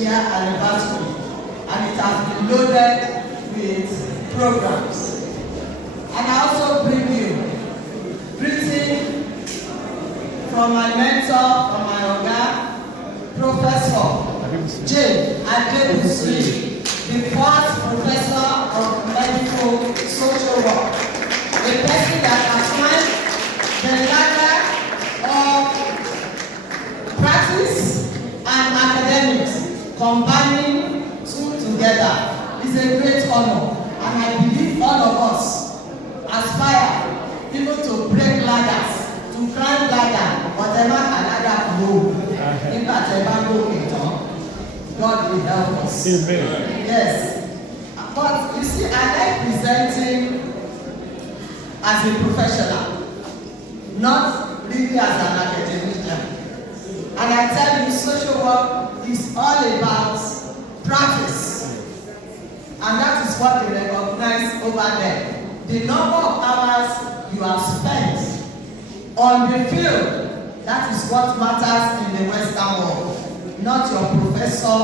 year anniversary, and it has been loaded with programs. And I also bring you greeting from my mentor, from my Oga, Professor J. Adebusi, the first professor of medical social work, a person that has climbed the ladder of practice and academics, combining two together. Is a great honor, and I believe all of us aspire even to break ladders, to climb ladder, whatever a ladder grow. In fact, God will help us. Amen. Yes. But you see, I like presenting as a professional, not really as an academician. And I tell you, social work is all about practice. And that is what they recognize over there. The number of hours you have spent on the field, that is what matters in the Western world. Not your professor,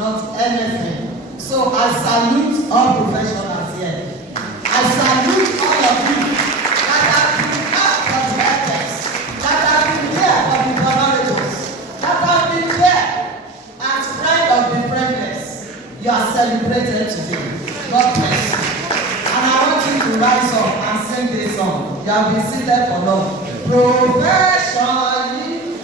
not anything. So I salute all professionals here. I salute all of you that have been out for the helpers, that have been there for the collaborators, that have been there as friend of the friendless. You are celebrated today. God bless you. And I want you to rise up and sing this song. You have been seated for long. Professionally,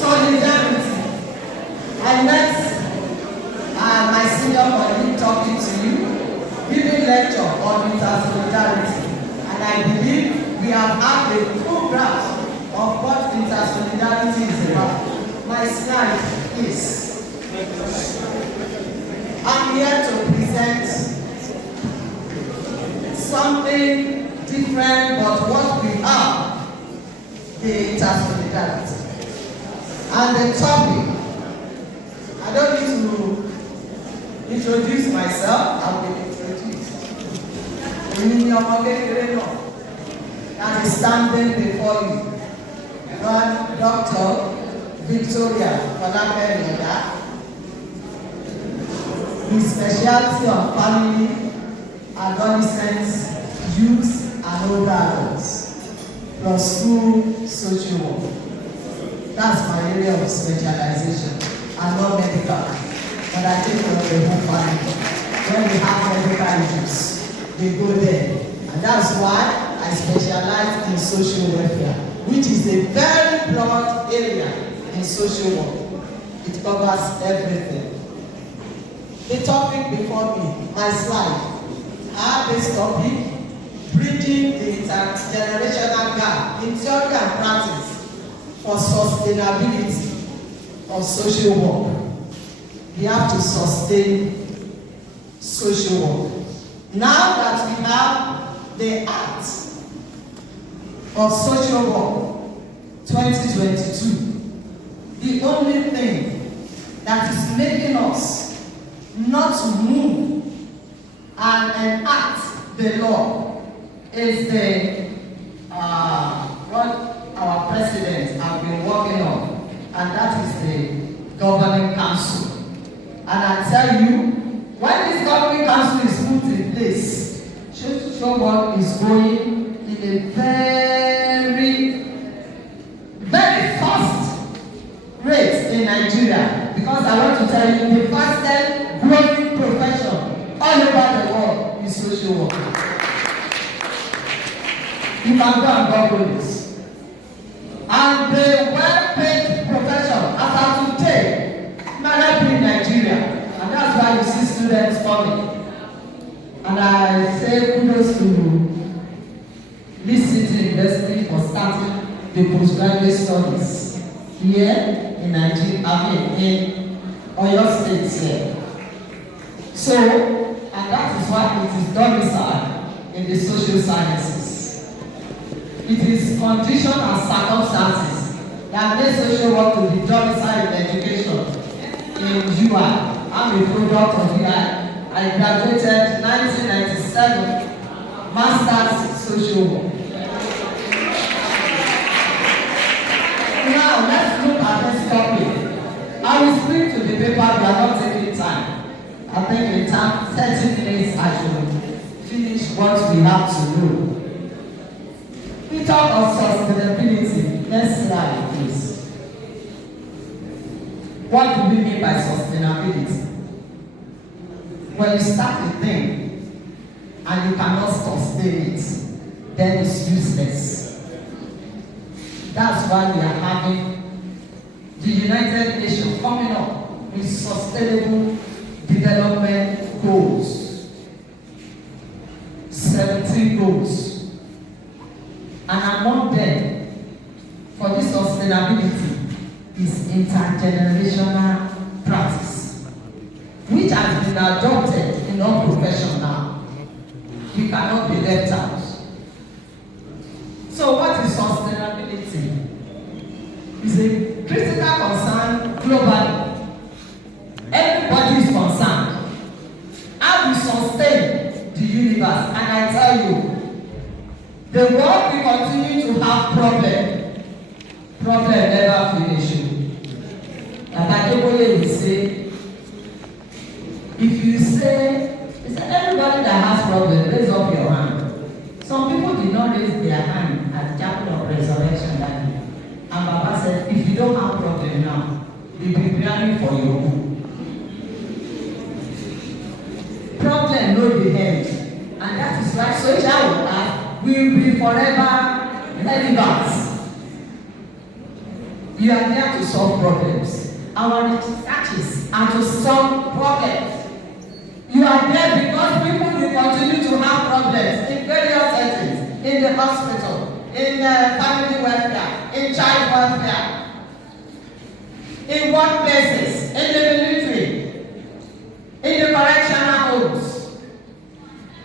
solidarity. I met my senior colleague talking to you, giving lecture on intersolidarity, and I believe we have had a full grasp of what intersolidarity is about. My slide is, I'm here to present something different, but what we are, the intersolidarity. And the topic, I don't need to introduce myself, I'll be introduced. That is standing before you. Dr. Victoria Iyanda, with specialty on family, adolescents, youth, and older adults, plus school social work. That's my area of specialization. I'm not medical, but I take care of the whole family. When we have medical issues, we go there. And that's why I specialize in social welfare, which is a very broad area in social work. It covers everything. The topic before me, my slide, I have this topic, bridging the intergenerational gap in theory and practice for sustainability of social work. We have to sustain social work. Now that we have the Act of Social Work 2022, the only thing that is making us not to move and enact the law is the what our president have been working on, and that is the governing council. And I tell you, when this governing council is put in place, social work is going in a very, very fast rate in Nigeria. Because I want to tell you, the fastest growing profession all over the world is social work. You can go and Google this. And the well-paid profession, as of today, might in Nigeria. And that's why you see students coming. And I say kudos to this city university for starting the postgraduate studies here in Nigeria, in Oyo State here. So, and that is why it is domiciled in the social sciences. It is conditions and circumstances that make social work to be domiciled in education in UI. I'm a product of UI. I graduated 1997, Master's Social Work. Now, let's look at this topic. I will speak to the paper, we are not taking time. I think in time, 30 minutes, I should finish what we have to do. We talk of sustainability. Next slide, please. What do we mean by sustainability? When you start a thing and you cannot sustain it, then it's useless. That's why we are having the United Nations coming up with sustainable development goals. 17 goals. And among them, for this sustainability, is intergenerational practice, which has been adopted in all professions now. We cannot be left out. So what is sustainability? It's a critical concern globally. Everybody is concerned. How we sustain the universe. And I tell you, the world will continue to have problems. Problem never finish. Akadeboye will say, if you say, everybody that has problem, raise up your hand. Some people did not raise their hand at the chapel of resurrection that day. And Baba said, if you don't have problem now, we'll be preparing for your home. Problem no be end. And that is why social work will be forever relevant. You are there to solve problems. Our researches are to solve problems. You are there because people will continue to have problems in various settings, in the hospital, in family welfare, in child welfare, in workplaces, in the military, in the correctional homes.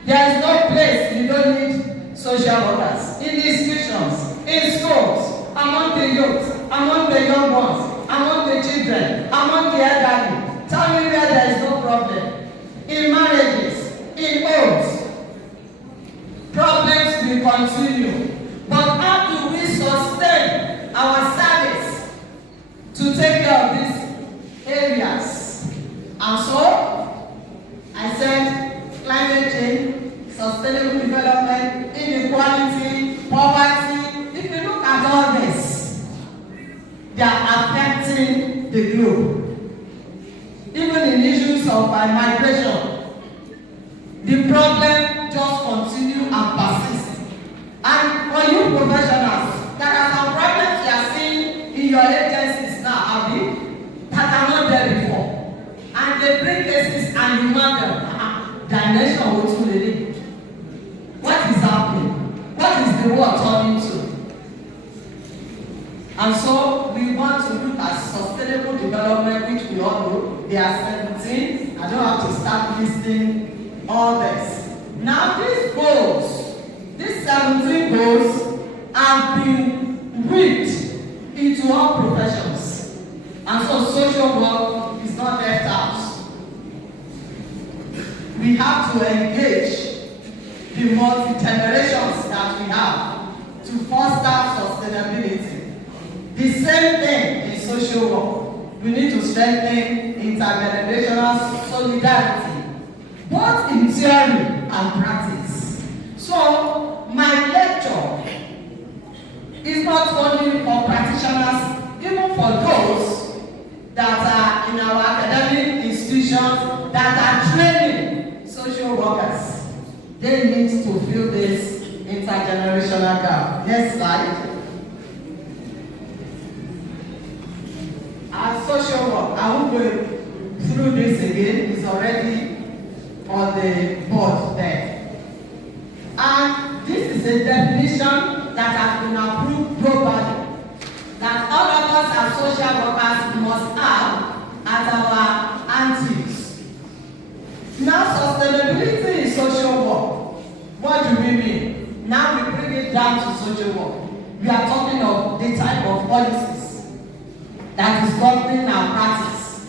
There is no place you don't need social workers. In the institutions, in schools, among the youth, among the young ones, among the children, among the elderly. Tell me where there is no problem. In marriages, in homes, problems will continue. But how do we sustain our service to take care of these areas? And so, I said climate change, sustainable development, inequality, poverty. If you look at all this, they are affecting the globe. Even in issues of migration, the problem just continue and persist. And for you professionals, there are some problems you are seeing in your agencies now, Abi, that are not there before. And they bring cases and you wonder, dimension will too late. What is happening? What is the world turning to? And so we want to look at sustainable development, which we all know. There are 17. I don't have to start listing all this. Now these goals, these 17 goals have been reaped into all professions. And so social work is not left out. We have to engage the multi-generations that we have to foster sustainability. The same thing in social work. We need to strengthen intergenerational solidarity, both in theory and practice. So, my lecture is not only for practitioners, even for those that are in our academic institutions that are training social workers. They need to fill this intergenerational gap. Next slide. Our social work, I won't go through this again, it's already on the board there. And this is a definition that has been approved globally, that all of us as social workers must have at our down to social work. We are talking of the type of policies that is governing our practice,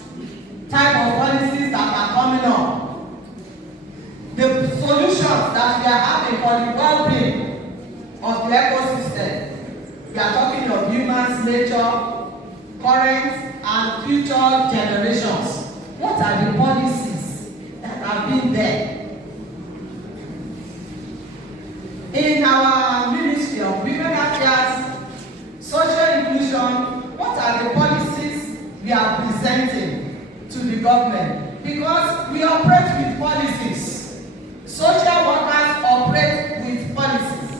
type of policies that are coming up, the solutions that we are having for the well-being of the ecosystem. We are talking of humans, nature, current and future generations. What are the policies that have been there? In our Ministry of Women Affairs, Social Inclusion, what are the policies we are presenting to the government? Because we operate with policies. Social workers operate with policies.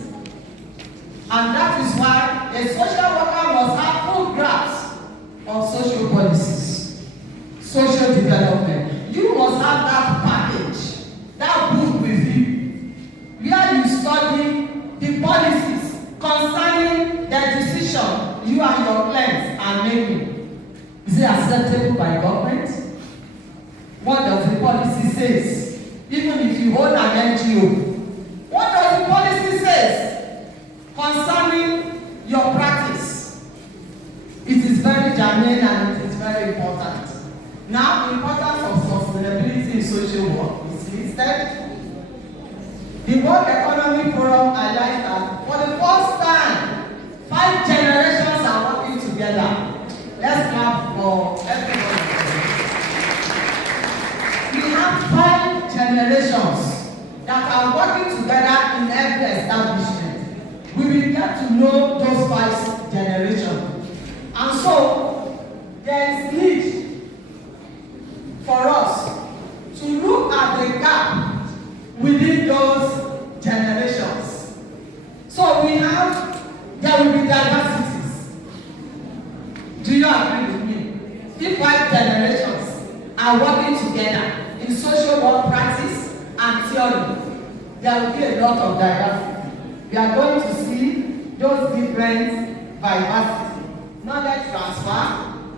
And that is why a social worker must have full grasp of social policies, social development. You must have that package, that book with you, where you study the policies concerning the decision you and your clients are making. Is it acceptable by government? What does the policy say? Even if you hold an NGO, what does the policy say concerning your practice? It is very germane and it is very important. Now, the importance of sustainability in social work is listed. The World Economic Forum highlights that for the first time, 5 generations are working together. Let's clap for everybody. We have 5 generations that are working together in every establishment. We will get to know those 5 generations. And so, there is need for us to look at the gap within those generations. So there will be diversities. Do you agree with me? If 5 generations are working together in social work practice and theory, there will be a lot of diversity. We are going to see those different diversity. Knowledge transfer,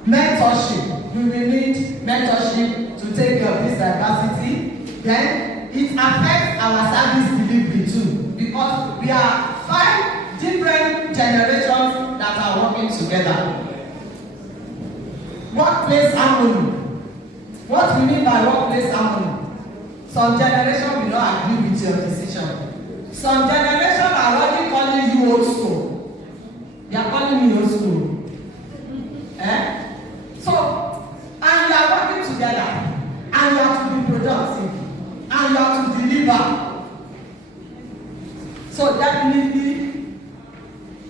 mentorship. We will need mentorship to take care of this diversity. Then it affects our service delivery too, because we are 5 different generations that are working together. Workplace harmony. What we mean by workplace harmony? Some generation will not agree with your decision. Some generation are already calling you old school. They are calling me old school. So, and you are working together, and you have to be productive, and you have to deliver. So definitely,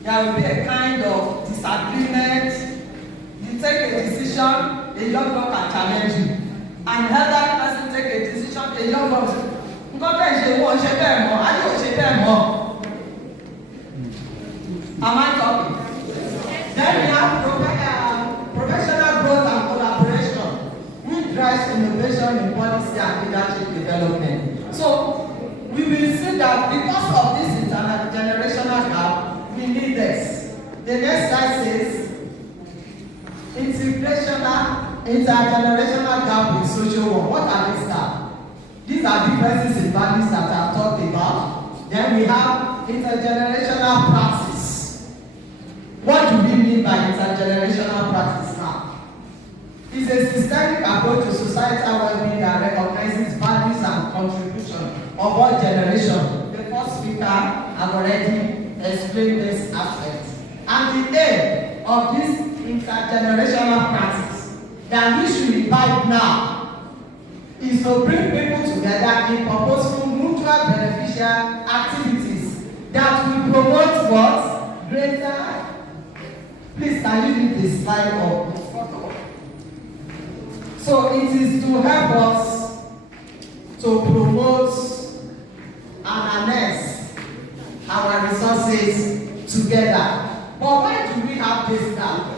there will be a kind of disagreement. You take a decision, a young one can challenge you. An elderly person take a decision, a young one say, am I talking? Then we have professional growth and collaboration, which drives innovation in policy and leadership development. So we will see that because of this intergenerational gap, we need this. The next slide says intergenerational gap in social work. What are these gaps? These are differences in values that I've talked about. Then we have intergenerational practice. What do we mean by intergenerational practice now? It's a systemic approach to societal well-being that recognizes values and contribution of all generations. The first speaker have already explained this aspect. And the aim of this intergenerational practice that we should imbibe now is to bring people together in purposeful, mutual beneficial activities that will promote what? Greater. Please, can you leave this slide up? So it is to help us to promote and harness our resources together. But why do we have this now?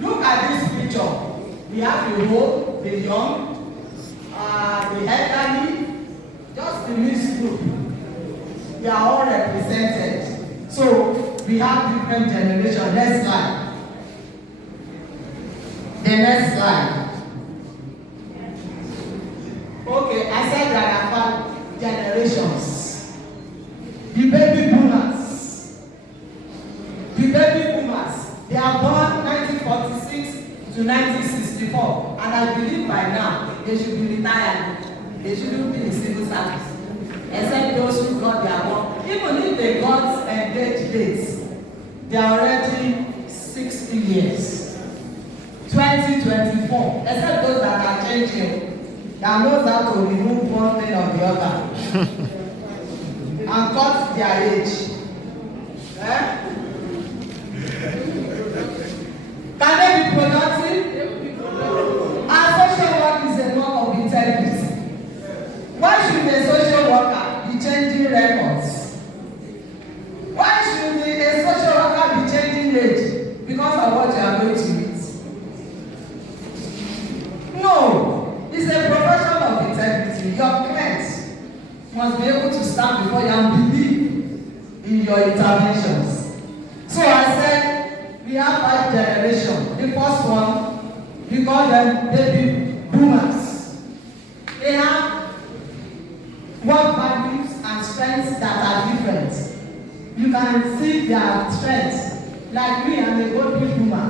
Look at this picture. We have the old, the young, the elderly, just the mixed group. They are all represented. So we have different generations. Next slide. The next slide. Okay, I said there are 5 generations. The baby boomers, 1964, and I believe by now they should be retired. They shouldn't be in civil service, except those who got their work. Even if they got engaged dates, they are already 60 years. 2024, except those that are changing, that knows how to remove one thing or the other and cut their age. Eh? Can they be productive? Our social work is a work of integrity. Why should a social worker be changing records? Why should a social worker be changing age because of what you are going to meet? No, it's a profession of integrity. Your clients must be able to stand before you and believe in your interventions. So I said, we have 5 generations. The first one, we call them baby boomers. They have work values and strengths that are different. You can see their strengths. Like me, I'm a baby boomer.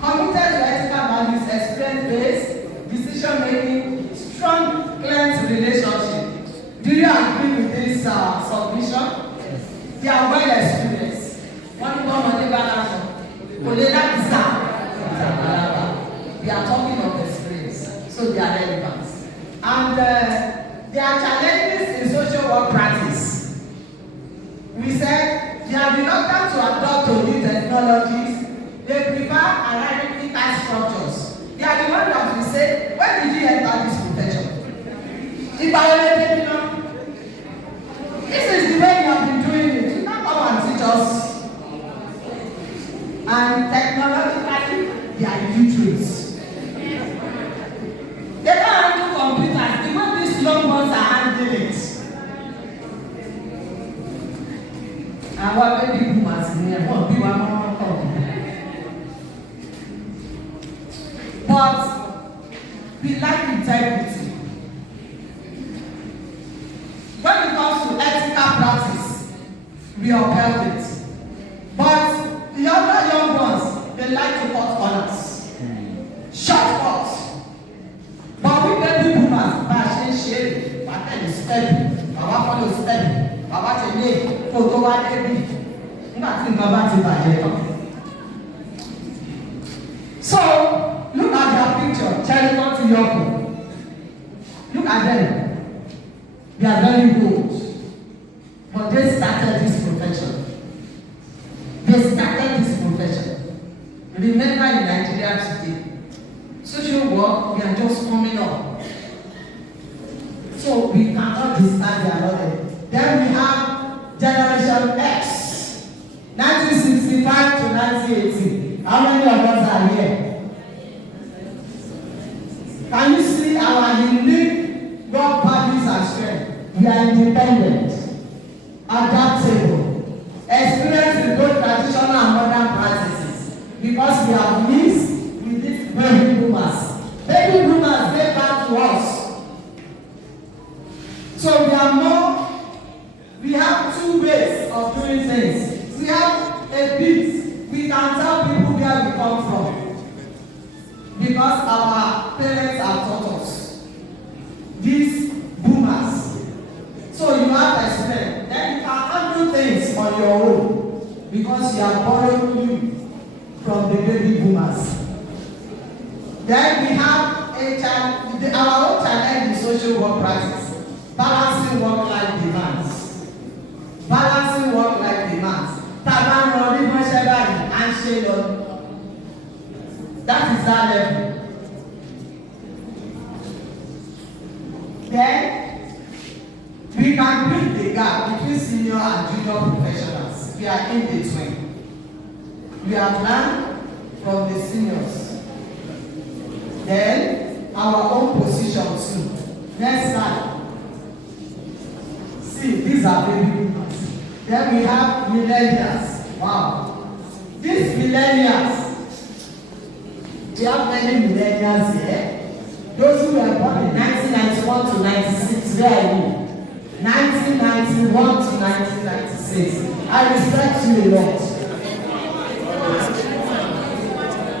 Committed to ethical values, experience-based, decision-making, strong client relationship. Do you agree with this submission? They are well experienced. One people on the balance. We are talking of experience, so they are relevant. And there are challenges in social work practice. We said they are reluctant to adopt to new technologies. They prefer hierarchical type structures. They are the ones that we say, when did you enter this profession? If I already know, this is the way you have been doing it. You can't come and teach us. And technologically, they are illiterate. They don't handle computers. The way these young ones are handling it. And what baby boomers in here, what people are not talking. But we like integrity. When it comes to ethical practice, we upheld it. But the other young ones, they like to cut corners. Shortcuts. But we baby boomers, Bashin Sherry, Batten is steady, Baba follow steady, Baba Chene, Kotowa Debi, nothing Baba Tiba. So, look at their picture, Charity to Yoko. Look at them. They are very good. But they started this profession. They started this profession. Remember in Nigeria today, social work, we are just coming up. So we cannot discard their knowledge. Then we have Generation X, 1965 to 1980. How many of us are here? Can you see our unique God values and strength? We are independent, adaptable, experienced in both traditional and modern practices because we have lived with these baby boomers. Baby boomers gave back to us. So we have 2 ways of doing things. We have a bit. We can tell people where we come from because our parents have taught us. These boomers. So you have experience. Then you can handle things on your own because you are borrowing from the baby boomers. Then we have our own challenge in social work practice. Balancing work-life demands. Balancing work-life demands. That is that level. Then we can bridge the gap between senior and junior professionals. We are in between. We have learned from the seniors. Then our own position too. Next slide. See, these are baby boomers. Then we have millennials. Wow. These millennials, we have many millennials here. Those who were born in 1991 to 96, where are you? 1991 to 1996. I respect you a lot.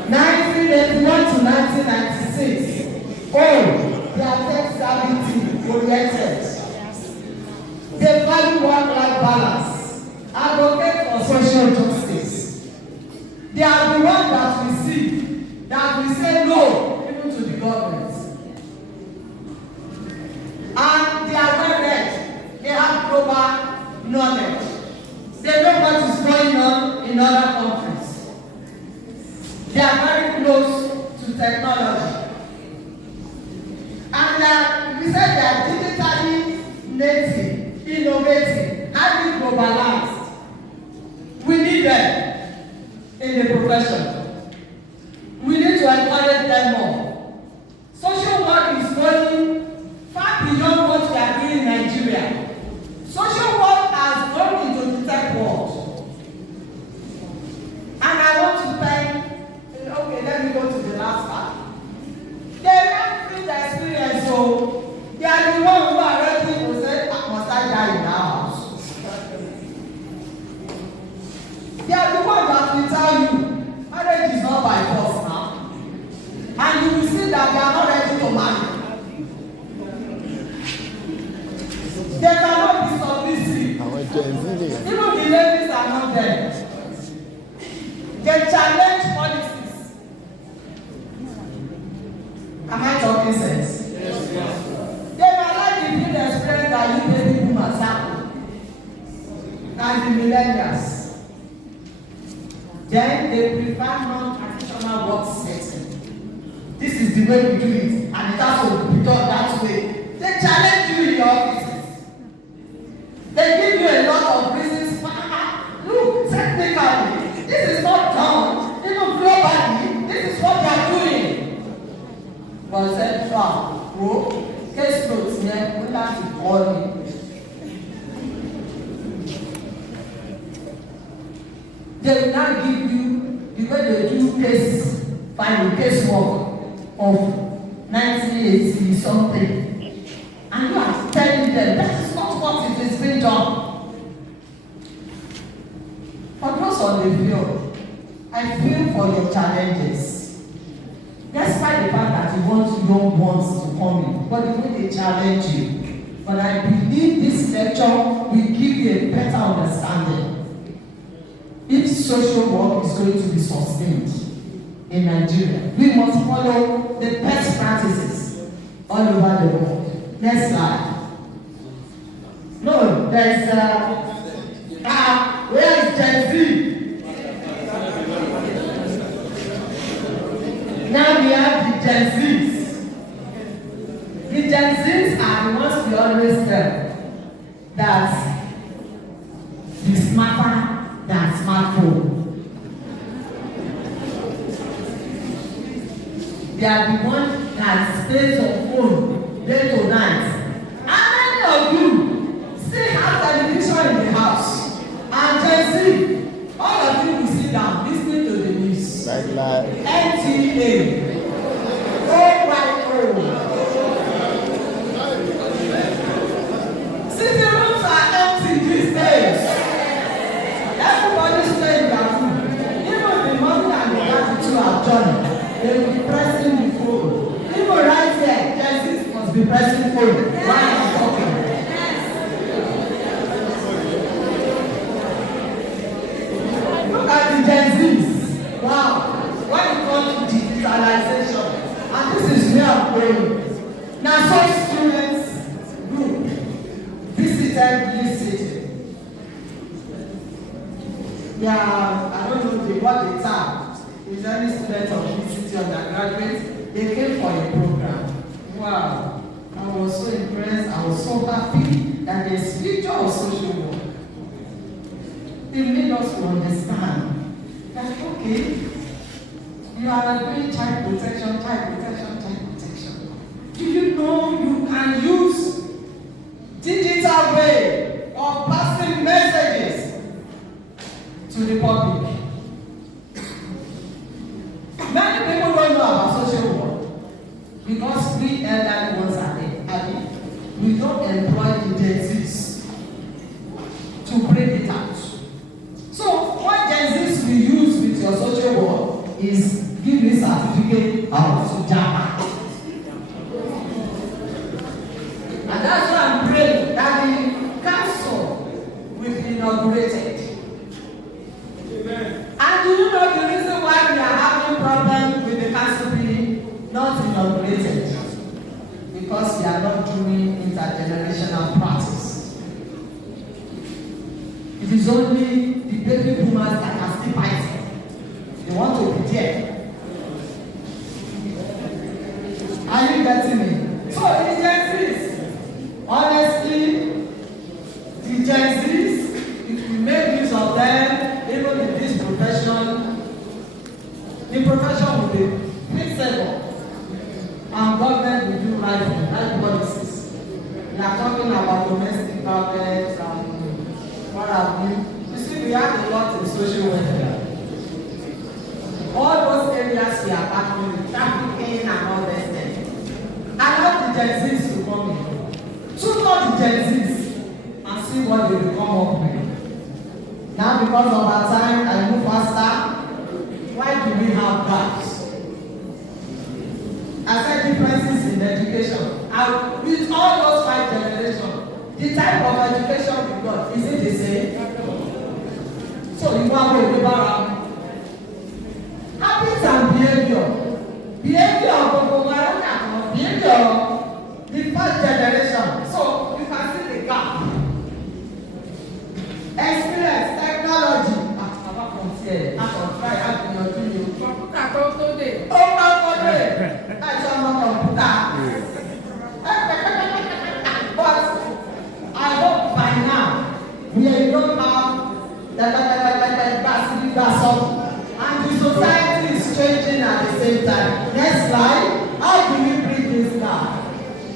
19 1981 to 1996. Oh, they are tech-savvy oriented. They value work-life balance, advocate for social justice. They are the ones that we see, that we say no, even to the government. And they are well read. They have global knowledge. They know what is going on in other countries. They are very close to technology. And we said they are digitally native, innovative, highly globalized. We need them in the profession. We need to encourage them more. Social work is going far beyond what we are doing in Nigeria. Social work has gone into the tech world. And I want to thank, okay, let me go to the last part. They have free experience, so they are the ones who are ready to say, must I die in our house? They are the ones that will tell you, marriage is not by force now. And you will see that they are not ready to marry. They cannot be submissive. Even the ladies are not there. They challenge policies. Am I talking sense? Yes. They might like the new experience that you baby boomers have. And the millennials. Then they prefer non-traditional work setting. This is the way we do it, and it has to be done that way. They challenge you in your offices. They give you a lot of reasons. Look, technically, this is not done. Even globally, this is what they are doing. But said, bro, case notes here, we have to call me. They will now give you the way they do case finding, case work of 1980 something. And you are telling them that is not what it is being done. For those on the field, I feel for your challenges. Despite the fact that you want young ones to come in, but the way they challenge you. But I believe this lecture will give you a better understanding. If social work is going to be sustained in Nigeria, we must follow the best practices all over the world. Next slide. No, there's where is Gen Z? Now we have the Gen Zs. The Gen Zs are the ones we always tell that the smarter than smartphone. They are the ones that stays on phone day to night. How many of you still have television in the house? And Gen Z, all of you will sit down listening to the news. NTA. Oh my God. City rooms are empty these days. Everybody's playing their food. Even the mother and the daddy are joining. They will be pressing the phone. Even right here, Gen Z must be pressing phone while I'm talking. Look at the Gen Zs. Wow. When it comes to digitalization, and this is where I'm going. Now, some students group visited this city. Yeah, I don't know what they are. Is any student of this city undergraduate? They came for a program. Wow. I was so impressed. I was so happy that there's future of social work. They made us to understand that, okay, you are doing child protection. Do you know you can use digital way of passing messages to the public? Many people don't know about social work because we elderly ones are there. We don't employ the Gen Zs to bring it out. So what Gen Zs we use with your social work is give me certificate eliminated because we are not doing intergenerational practice. It is only the baby boomers that can still fight. They want to be there. Are you getting me? So the Gen Zs, honestly, the Gen Zs, if we make use of them, even in this profession, the profession will be fixable. And government will do right policies. We are talking about domestic violence and what have you. You see, we have a lot in social welfare. All those areas we are battling with trafficking and all these things. I want the Gen Zs to come in. Choose all the Gen Zs and see what they will come up with. Now, because of our time, I move faster. Why do we have gaps? I said differences in education. And with all those 5 generations, the type of education we got, is it the same? So you want to go around. Habits and behavior. Behavior, the first generation. So you can see the gap. Experience, technology. I can try out in your video. Computer. That's not computer. But I hope by now we don't have that and the society is changing at the same time. Next slide. How do we bring this down?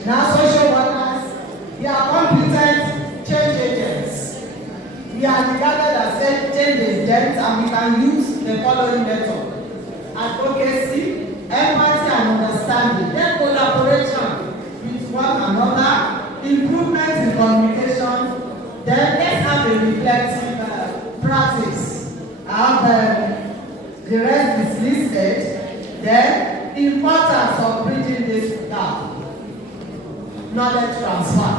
Now social workers, we are competent change agents. We are regarded as change agents and we can use the following method: advocacy, empathy and understanding, then collaboration with one another, improvement in communication, then let's have a reflective practice. The rest is listed. Then importance of bridging this gap, knowledge transfer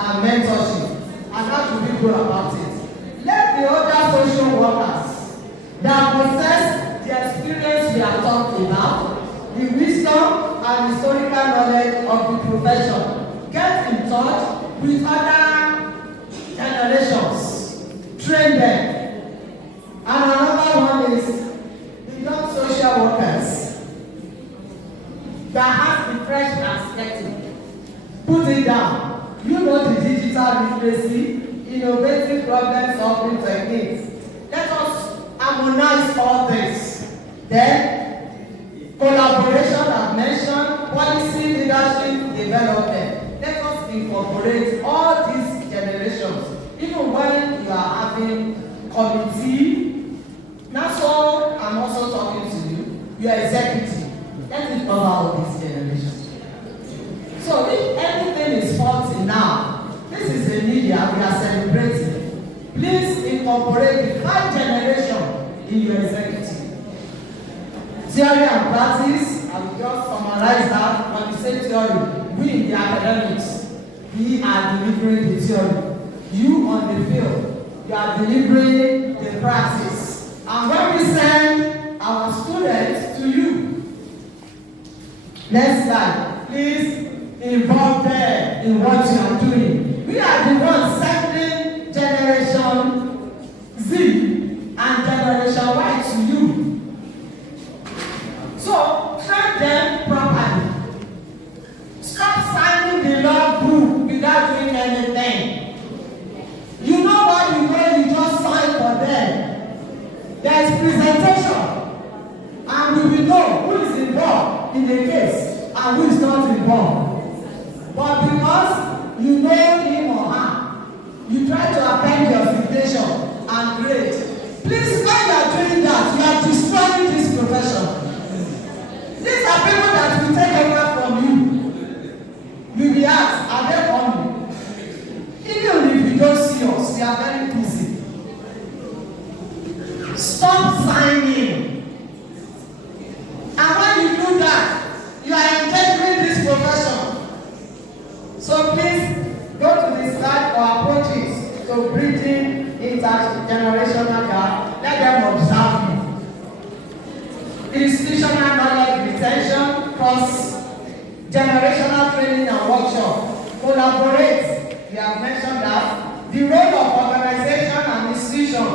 and mentorship, and how do we go about it? Let the other social workers that possess the experience we are talking about, the wisdom and historical knowledge of the profession, get in touch with other generations, train them. And another one is the young social workers that has the fresh perspective. Put it down. You know the digital literacy, innovative problem solving techniques. Let us harmonize all this. Then, collaboration I've mentioned, policy, leadership, development. Let us incorporate all these generations. Even when you are having committee, that's all I'm also talking to you. You are executive. Let it cover all these generations. So if anything is faulty now, this is a media we are celebrating. Please incorporate the 5 generations in your executive. Theory and practice, I will just summarize that. When we say theory, we in the academics, we are delivering the theory. You on the field, you are delivering the practice. And when we send our students to you, next slide, please involve them in what you are doing. We are the ones sending Generation Z and Generation Y to you. So, train them properly. Stop signing the law book without doing anything. You know what you know, you just sign for them. There is presentation, and we will know who is involved in the case and who is not involved. But because you know him or her, you try to append your citation and grade. Please, when you are doing that, you are destroying this profession. These are people that will take over from you. You will be asked, are they coming? Even if you don't see us, we are very busy. Stop signing. And when you do that, you are endangering this profession. So please go to the slide for approaches to bridging intergenerational gap. Let them observe you. Institutional knowledge retention, generational training and workshop. Collaborate, we have mentioned that. The role of organization and institution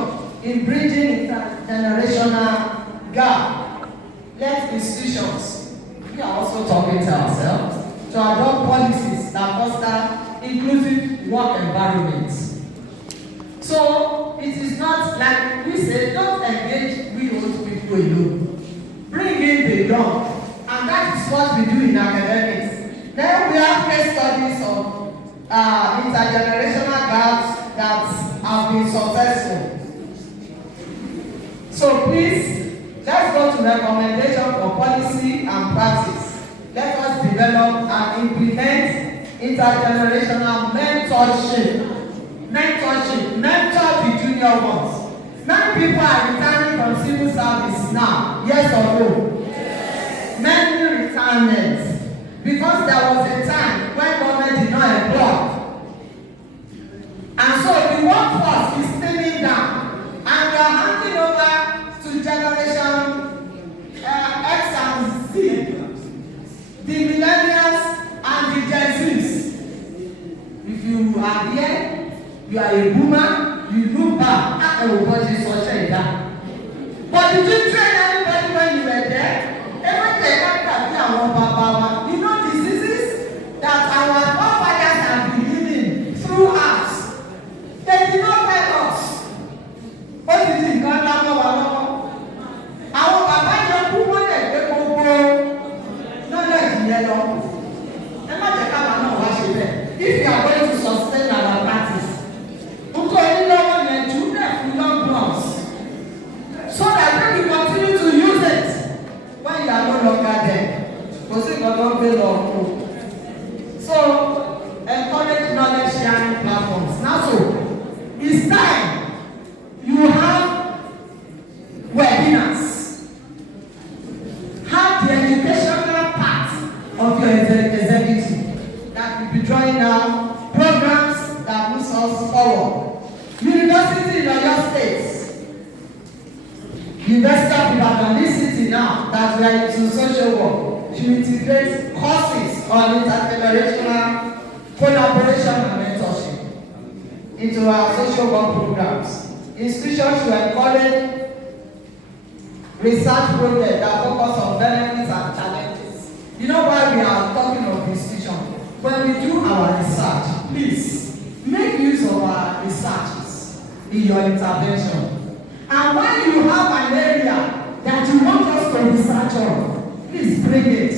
in bridging intergenerational gap. Let institutions, we are also talking to ourselves, to adopt policies that foster inclusive work environments. So it is not like we say, don't engage we old people alone. Bring in the young, and that is what we do in academics. Then we have case studies of intergenerational gaps that have been successful. So please, let's go to recommendation for policy and practice. Let us develop and implement intergenerational mentorship. Mentor the junior ones. Many people are retiring from civil service now. Yes or no? Yes. Many retirements. Because there was a time when government did not employ. And so the workforce is thinning down. And we are handing over to generation X and Z. The millennials and the Gen Zs. If you are here, you are a boomer, you look back, everybody is such a that. But did you train anybody when you were there? You know diseases that our forefathers have been living through us. They did not tell us. What did you call that? Our Baba Yaku wanted to go. No, let me alone. If you are going to sustain our practice, so that when you continue to use it when you are no longer there. So encourage knowledge sharing platforms. Now so it's time you have webinars. Have the educational part of your executive that will be drawing down programs that move us forward. University in Oyo State, University of Ibadan, this city now that we are into social work, should integrate courses on intergenerational collaboration and mentorship into our social work programs. Institutions should encourage research projects that focus on benefits and challenges. You know why we are talking of institution? When we do our research, please make use of our researches in your intervention. And when you have an area that you want us to research on, please bring it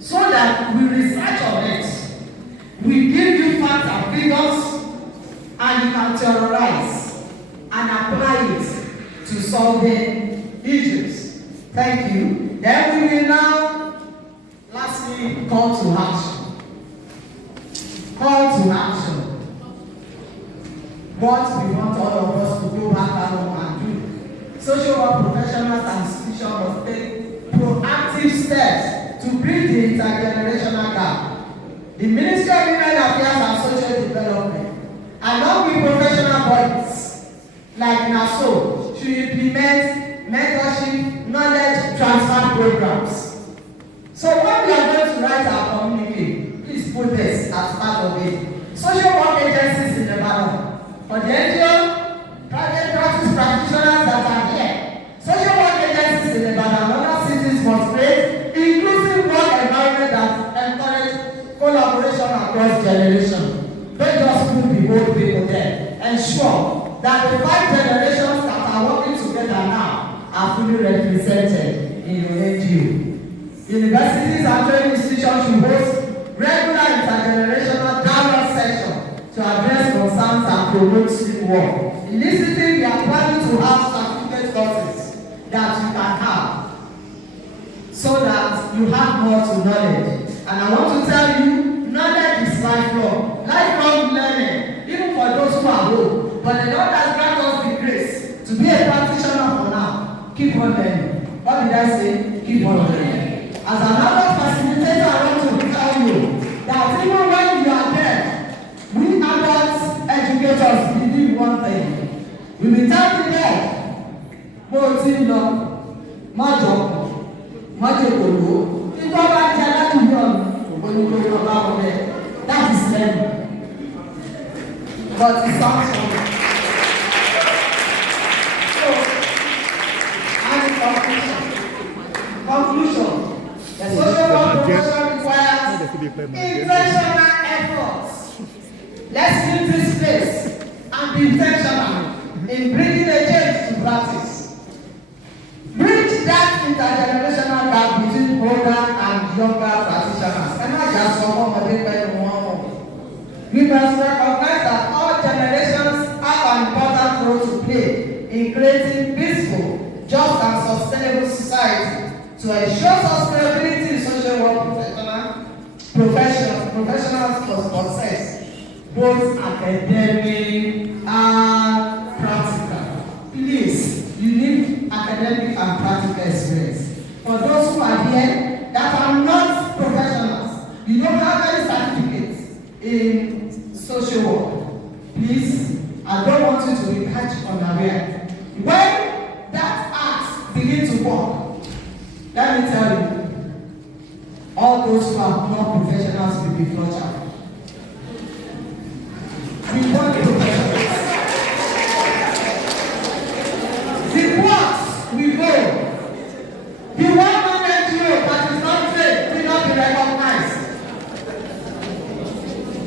so that we research on it. We give you facts and figures, and you can theorize and apply it to solving issues. Thank you. Then we will now, lastly, call to action. Call to action. What we want all of us to go back home and do. Social work professionals and institutions must take proactive steps to bridge the intergenerational gap. The Ministry of Women Affairs and Social Development, along with professional bodies like NASO, should implement mentorship knowledge transfer programs. So when we are going to write our communique, please put this as part of it. Social work agencies in the Ibadan. For the NGO, private practice practitioners that are here, social work agencies in Ibadan and other cities must create inclusive work environment that encourage collaboration across generations. Don't just put the old people there. Ensure that the 5 generations that are working together now are fully represented in your NGO. Universities and training institutions should host regular intergenerational dialogue sessions to address concerns and promote teamwork. In this city, we are planning to have certificate courses that you can have so that you have more to knowledge. And I want to tell you, knowledge is lifelong. Lifelong learning, even for those who are old. But the Lord has granted us the grace to be a practitioner for now. Keep on learning. What did I say? Keep on learning. As another facilitator, I want to tell you that even when you are there, we adult educators believe one thing. We will tell the dead, mo ti lọ, má jókòó, má jókòó, tí tó bá jẹ láti yọ That is learning. But it sounds funny. So, and conclusion. The social work profession requires intentional efforts. Let's leave this place and be intentional in bringing a change to practice. Bridge that intergenerational gap between older and younger practitioners. And not just someone who depends on one. We must recognize that all generations have an important role to play in creating peaceful, just and sustainable society to ensure sustainability in social work professionals for success, both academic and practical. Please, you need academic and practical experience. For those who are here that are not professionals, you don't have any certificates in social work, please, I don't want you to be catch unaware. When that act begins to work, let me tell you, all those who are not professionals will be flushed out. We want professionals. The works we go. The one NGO that is not trained will not be recognized.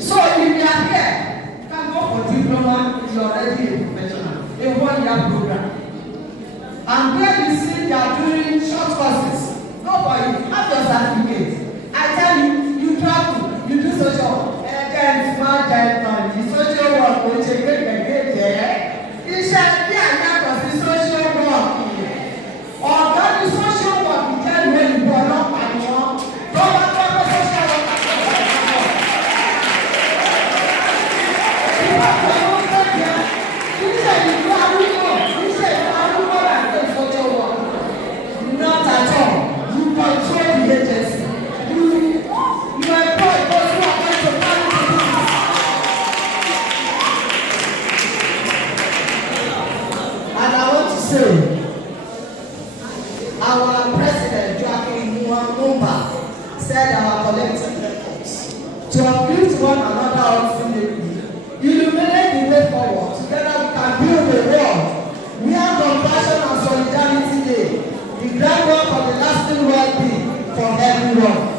So if you are here, you can go for diploma, you are already a professional, a 1-year program. And where you see they are doing short courses, go for it, have your certificate. I tell you, you travel, you do social work, again, small giant the social work, which is great, there. You shall be a part of the social work. Or that the social work, you tell you when you go along and you want, don't have to social work. You say you are and social work. Not at all. You control the agency. You employ those who are going to manage the business. And I want to say, our president, Joaquin Mumba, said our collective efforts to uplift one another ultimately, illuminate the way forward. Together we can build a world where compassion and solidarity day, the groundwork for the lasting well-being for everyone.